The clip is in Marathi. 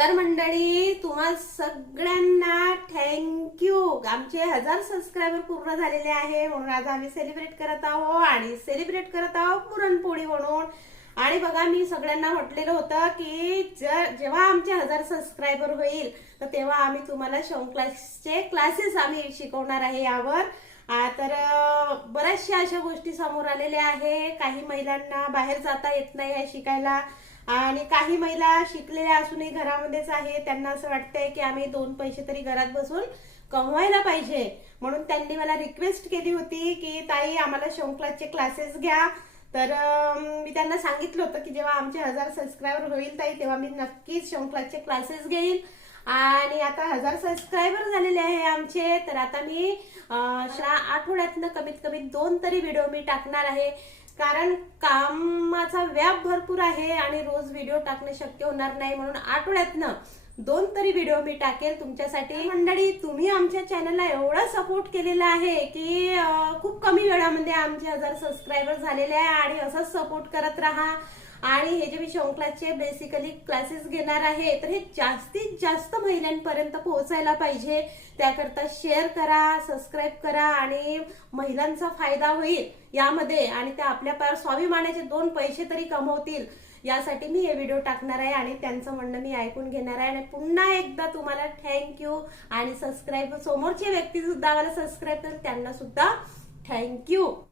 तर मंडळी, तुम्हा सगळ्यांना थँक्यू. आमचे 1000 सबस्क्रायबर पूर्ण झालेले आहे, म्हणून आज आम्ही सेलिब्रेट करत आहोत आणि सेलिब्रेट करत आहोत पुरणपोळी म्हणून. आणि बघा, मी सगळ्यांना म्हटलेलं होतं की जेव्हा आमचे 1000 सबस्क्रायबर होईल तर तेव्हा आम्ही तुम्हाला शौंक क्लासचे क्लासेस आम्ही शिकवणार आहे यावर. तर बऱ्याचशा अशा गोष्टी समोर आलेल्या आहे. काही महिलांना बाहेर जाता येत नाही आहे शिकायला, आणि काही महिला शिकलेल्या असूनही घरामध्येच आहे. त्यांना असं वाटतंय की आम्ही 2 पैसे तरी घरात बसून कमवायला पाहिजे, म्हणून त्यांनी मला रिक्वेस्ट केली होती की ताई, आम्हाला शौंक क्लासचे क्लासेस घ्या. तर मी त्यांना सांगितलं होतं की जेव्हा आमचे 1000 सबस्क्रायबर होईल ताई, तेव्हा मी नक्कीच शौंक क्लासचे क्लासेस घेईल. आणि आता 1000 सबस्क्रायबर झालेले आहे आमचे. तर आता मी आठवड्यातनं कमीत कमी 2 तरी व्हिडिओ मी टाकणार आहे, कारण कामाचा व्याप भरपूर आहे आणि रोज व्हिडिओ टाकणे शक्य होणार नाही. म्हणून आठवड्यातनं 2 तरी व्हिडिओ मी टाकेल तुमच्यासाठी. मंडळी, तुम्ही आमच्या चॅनलला एवढा सपोर्ट केलेला आहे की खूप कमी वेळामध्ये आमचे 1000 सबस्क्रायबर झालेले आहे, आणि असंच सपोर्ट करत राहा. आणि हे जे मी शौंक क्लासचे बेसिकली क्लासेस घेणार आहे, तर हे जास्तीत जास्त महिलांपर्यंत पोहोचायला पाहिजे. त्याकरता शेअर करा, सबस्क्राईब करा, आणि महिलांचा फायदा होईल यामध्ये, आणि त्या आपल्या पायावर स्वाभिमानाचे 2 पैसे तरी कमवतील, यासाठी मी हे व्हिडिओ टाकणार आहे. आणि त्यांचं म्हणणं मी ऐकून घेणार आहे. आणि पुन्हा एकदा तुम्हाला थँक्यू. आणि सबस्क्राईब, समोरचे व्यक्ती सुद्धा आम्हाला सबस्क्राईब करतात, त्यांना सुद्धा थँक्यू.